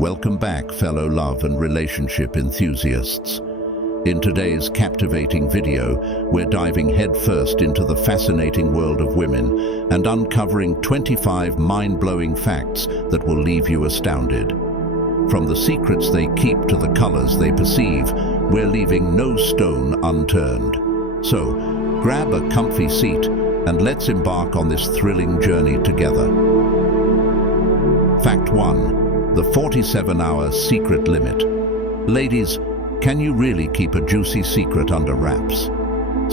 Welcome back, fellow love and relationship enthusiasts. In today's captivating video, we're diving headfirst into the fascinating world of women and uncovering 25 mind-blowing facts that will leave you astounded. From the secrets they keep to the colors they perceive, we're leaving no stone unturned. So, grab a comfy seat and let's embark on this thrilling journey together. Fact 1. The 47-hour secret limit. Ladies, can you really keep a juicy secret under wraps?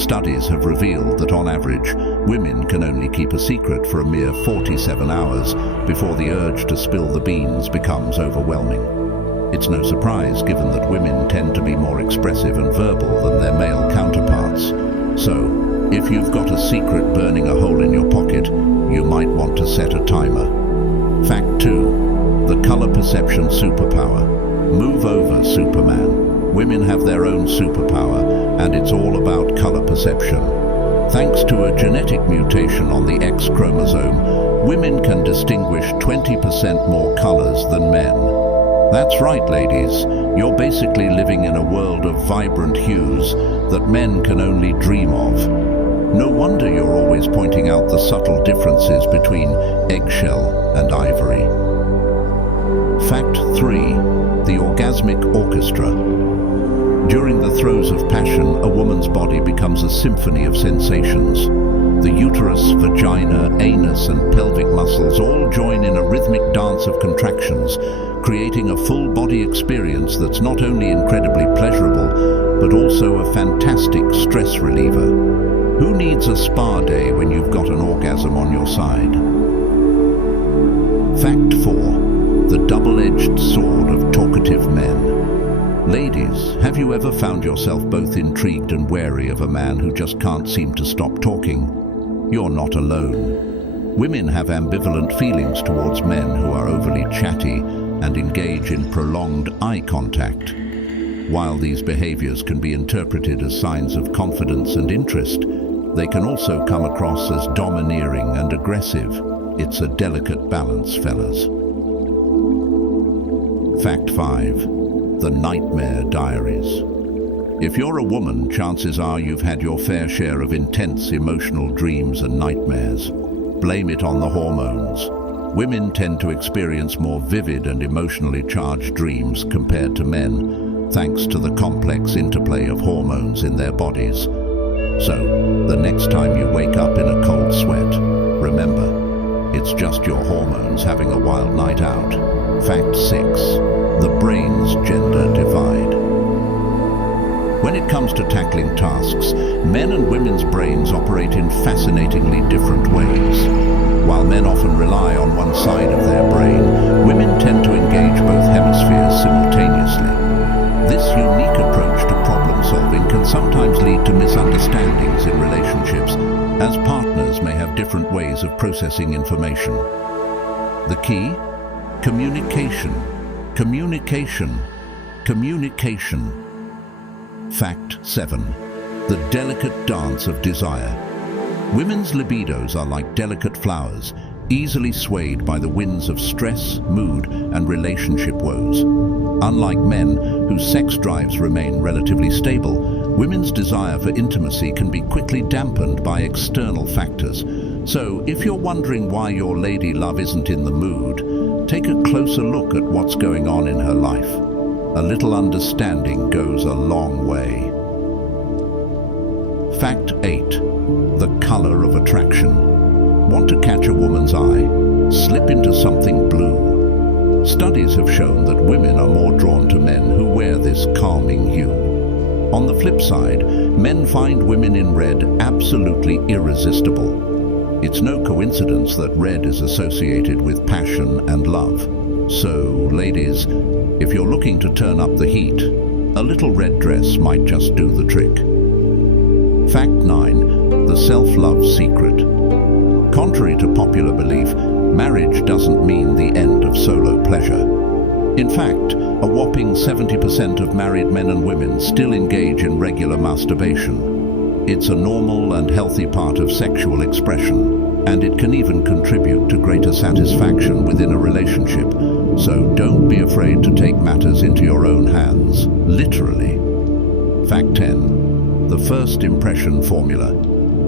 Studies have revealed that on average, women can only keep a secret for a mere 47 hours before the urge to spill the beans becomes overwhelming. It's no surprise given that women tend to be more expressive and verbal than their male counterparts. So, if you've got a secret burning a hole in your pocket, you might want to set a timer. Fact 2. The color perception superpower. Move over, Superman. Women have their own superpower, and it's all about color perception. Thanks to a genetic mutation on the X chromosome, women can distinguish 20% more colors than men. That's right, ladies. You're basically living in a world of vibrant hues that men can only dream of. No wonder you're always pointing out the subtle differences between eggshell and ivory. Fact 3. The orgasmic orchestra. During the throes of passion, a woman's body becomes a symphony of sensations. The uterus, vagina, anus, and pelvic muscles all join in a rhythmic dance of contractions, creating a full-body experience that's not only incredibly pleasurable, but also a fantastic stress reliever. Who needs a spa day when you've got an orgasm on your side? Fact 4. The double-edged sword of talkative men. Ladies, have you ever found yourself both intrigued and wary of a man who just can't seem to stop talking? You're not alone. Women have ambivalent feelings towards men who are overly chatty and engage in prolonged eye contact. While these behaviors can be interpreted as signs of confidence and interest, they can also come across as domineering and aggressive. It's a delicate balance, fellas. Fact 5. The Nightmare Diaries. If you're a woman, chances are you've had your fair share of intense emotional dreams and nightmares. Blame it on the hormones. Women tend to experience more vivid and emotionally charged dreams compared to men, thanks to the complex interplay of hormones in their bodies. So, the next time you wake up in a cold sweat, remember, it's just your hormones having a wild night out. Fact 6. The brain's gender divide. When it comes to tackling tasks, men and women's brains operate in fascinatingly different ways. While men often rely on one side of their brain, women tend to engage both hemispheres simultaneously. This unique approach to problem solving can sometimes lead to misunderstandings in relationships, as partners may have different ways of processing information. The key? Communication. Communication. Communication. Fact 7. The delicate dance of desire. Women's libidos are like delicate flowers, easily swayed by the winds of stress, mood, and relationship woes. Unlike men, whose sex drives remain relatively stable, women's desire for intimacy can be quickly dampened by external factors. So, if you're wondering why your lady love isn't in the mood, take a closer look at what's going on in her life. A little understanding goes a long way. Fact 8. The color of attraction. Want to catch a woman's eye? Slip into something blue. Studies have shown that women are more drawn to men who wear this calming hue. On the flip side, men find women in red absolutely irresistible. It's no coincidence that red is associated with passion and love. So, ladies, if you're looking to turn up the heat, a little red dress might just do the trick. Fact 9. The self-love secret. Contrary to popular belief, marriage doesn't mean the end of solo pleasure. In fact, a whopping 70% of married men and women still engage in regular masturbation. It's a normal and healthy part of sexual expression, and it can even contribute to greater satisfaction within a relationship. So don't be afraid to take matters into your own hands, literally. Fact 10. The first impression formula.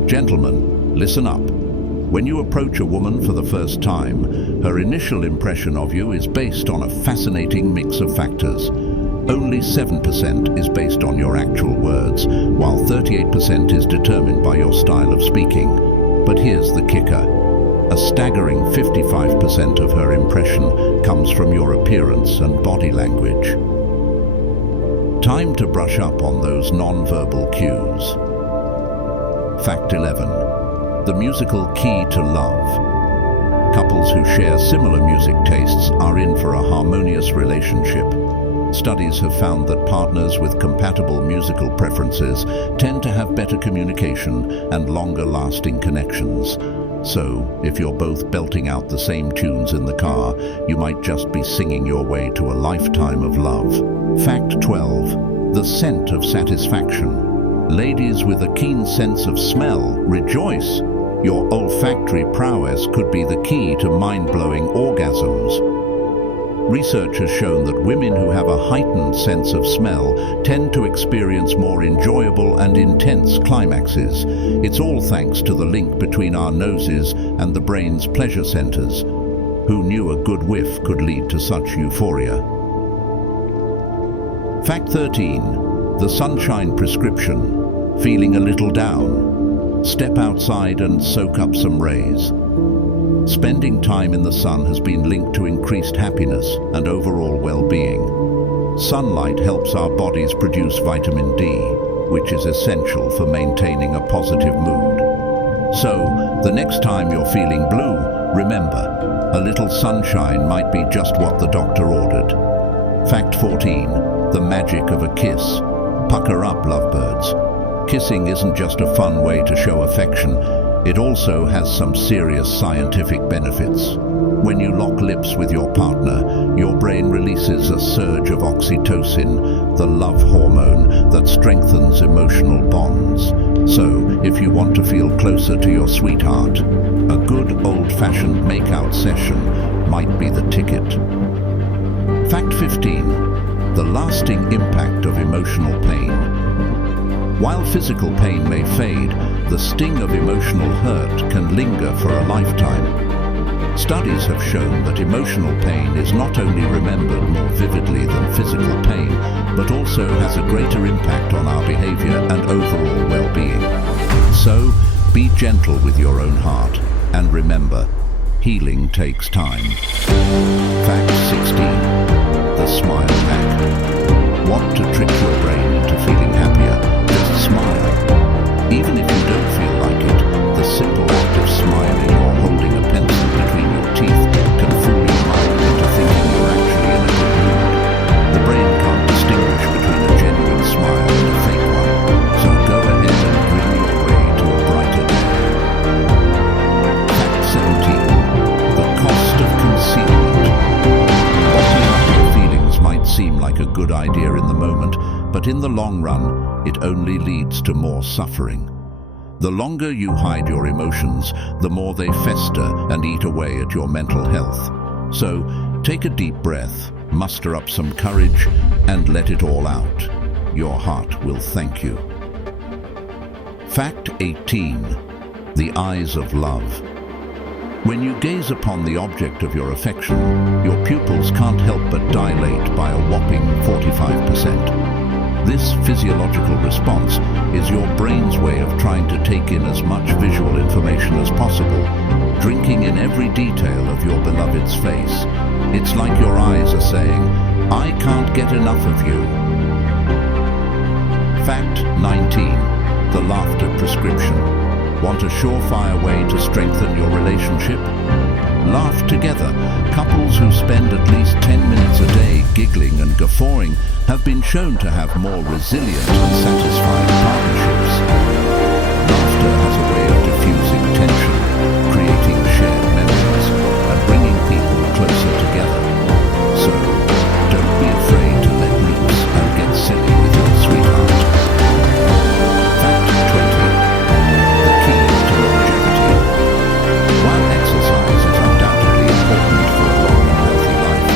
Gentlemen, listen up. When you approach a woman for the first time, her initial impression of you is based on a fascinating mix of factors. Only 7% is based on your actual words, while 38% is determined by your style of speaking. But here's the kicker. A staggering 55% of her impression comes from your appearance and body language. Time to brush up on those non-verbal cues. Fact 11. The musical key to love. Couples who share similar music tastes are in for a harmonious relationship. Studies have found that partners with compatible musical preferences tend to have better communication and longer-lasting connections. So, if you're both belting out the same tunes in the car, you might just be singing your way to a lifetime of love. Fact 12. The scent of satisfaction. Ladies with a keen sense of smell, rejoice! Your olfactory prowess could be the key to mind-blowing orgasms. Research has shown that women who have a heightened sense of smell tend to experience more enjoyable and intense climaxes. It's all thanks to the link between our noses and the brain's pleasure centers. Who knew a good whiff could lead to such euphoria? Fact 13. The sunshine prescription. Feeling a little down? Step outside and soak up some rays. Spending time in the sun has been linked to increased happiness and overall well-being. Sunlight helps our bodies produce vitamin D, which is essential for maintaining a positive mood. So, the next time you're feeling blue, remember, a little sunshine might be just what the doctor ordered. Fact 14. The magic of a kiss. Pucker up, lovebirds. Kissing isn't just a fun way to show affection. It also has some serious scientific benefits. When you lock lips with your partner, your brain releases a surge of oxytocin, the love hormone that strengthens emotional bonds. So, if you want to feel closer to your sweetheart, a good old-fashioned make-out session might be the ticket. Fact 15. The lasting impact of emotional pain. While physical pain may fade, the sting of emotional hurt can linger for a lifetime. Studies have shown that emotional pain is not only remembered more vividly than physical pain, but also has a greater impact on our behavior and overall well-being. So, be gentle with your own heart, and remember, healing takes time. Fact 16. The smile hack. Want to trick your brain into feeling happier? Just smile. Even if you don't feel like it, the simple act of smiling or holding a pencil between your teeth can fool your mind into thinking you're actually in a good mood. The brain can't distinguish between a genuine smile and a fake one, so go ahead and grin your way to a brighter day. Fact 17. The cost of concealment. Bottling up your feelings might seem like a good idea in the moment, but in the long run, it only leads to more suffering. The longer you hide your emotions, the more they fester and eat away at your mental health. So, take a deep breath, muster up some courage, and let it all out. Your heart will thank you. Fact 18. The eyes of love. When you gaze upon the object of your affection, your pupils can't help but dilate by a whopping 45%. This physiological response is your brain's way of trying to take in as much visual information as possible, drinking in every detail of your beloved's face. It's like your eyes are saying, "I can't get enough of you." Fact 19. The laughter prescription. Want a surefire way to strengthen your relationship? Laugh together. Couples who spend at least 10 minutes a day giggling and guffawing have been shown to have more resilient and satisfying partnerships. Laughter has a way of diffusing tension, creating shared memories, and bringing people closer together. So, don't be afraid to let loose and get silly with your sweetheart. Fact 20. The key to longevity. While exercise is undoubtedly important for a long and healthy life,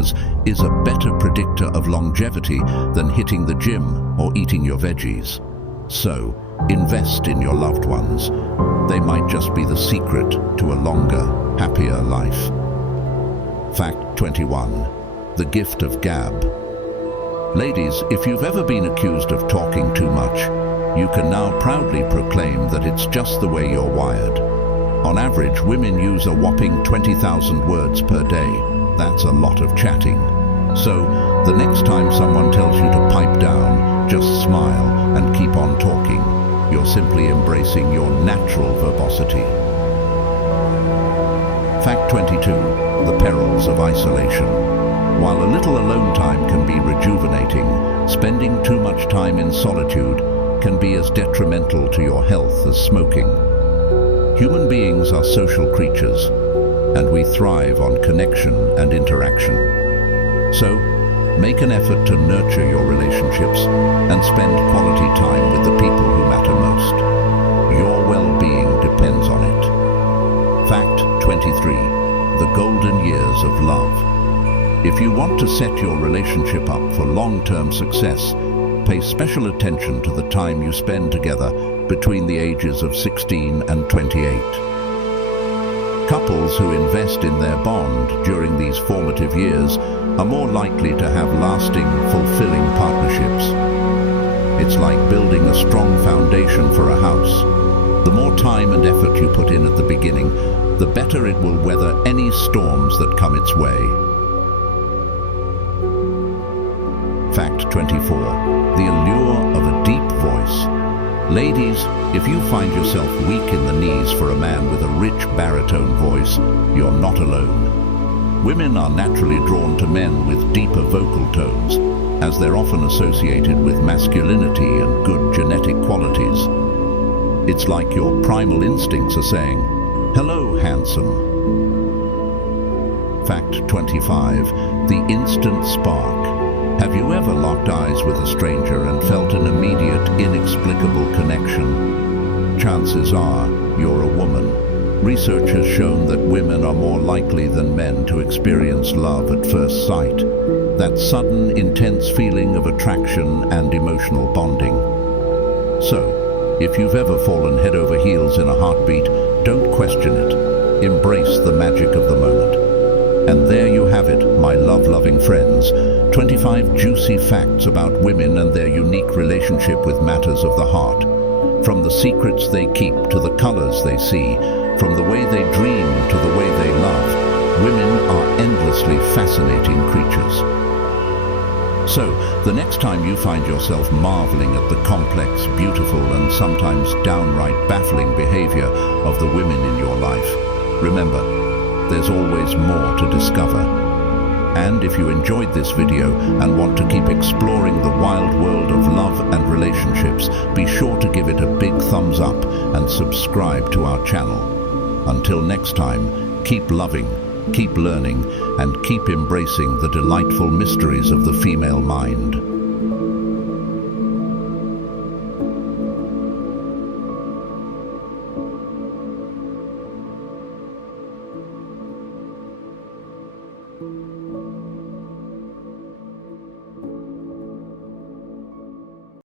others is a better predictor of longevity than hitting the gym or eating your veggies. So, invest in your loved ones. They might just be the secret to a longer, happier life. Fact 21. The gift of gab. Ladies, if you've ever been accused of talking too much, you can now proudly proclaim that it's just the way you're wired. On average, women use a whopping 20,000 words per day. That's a lot of chatting. So, the next time someone tells you to pipe down, just smile and keep on talking. You're simply embracing your natural verbosity. Fact 22. The perils of isolation. While a little alone time can be rejuvenating, spending too much time in solitude can be as detrimental to your health as smoking. Human beings are social creatures, and we thrive on connection and interaction. So, make an effort to nurture your relationships and spend quality time with the people who matter most. Your well-being depends on it. Fact 23. The golden years of love. If you want to set your relationship up for long-term success, pay special attention to the time you spend together between the ages of 16 and 28. Couples who invest in their bond during these formative years are more likely to have lasting, fulfilling partnerships. It's like building a strong foundation for a house. The more time and effort you put in at the beginning, the better it will weather any storms that come its way. Fact 24. The allure of a deep voice. Ladies, if you find yourself weak in the knees for a man with a rich baritone voice, you're not alone. Women are naturally drawn to men with deeper vocal tones, as they're often associated with masculinity and good genetic qualities. It's like your primal instincts are saying, "Hello, handsome." Fact 25. The instant spark. Have you ever locked eyes with a stranger and felt an immediate, inexplicable connection? Chances are you're a woman. Research has shown that women are more likely than men to experience love at first sight. That sudden, intense feeling of attraction and emotional bonding. So, if you've ever fallen head over heels in a heartbeat, don't question it. Embrace the magic of the moment. And there you have it, my love-loving friends. 25 juicy facts about women and their unique relationship with matters of the heart. From the secrets they keep to the colors they see, from the way they dream to the way they love, women are endlessly fascinating creatures. So, the next time you find yourself marveling at the complex, beautiful, and sometimes downright baffling behavior of the women in your life, remember, there's always more to discover. And if you enjoyed this video and want to keep exploring the wild world of love and relationships, be sure to give it a big thumbs up and subscribe to our channel. Until next time, keep loving, keep learning, and keep embracing the delightful mysteries of the female mind.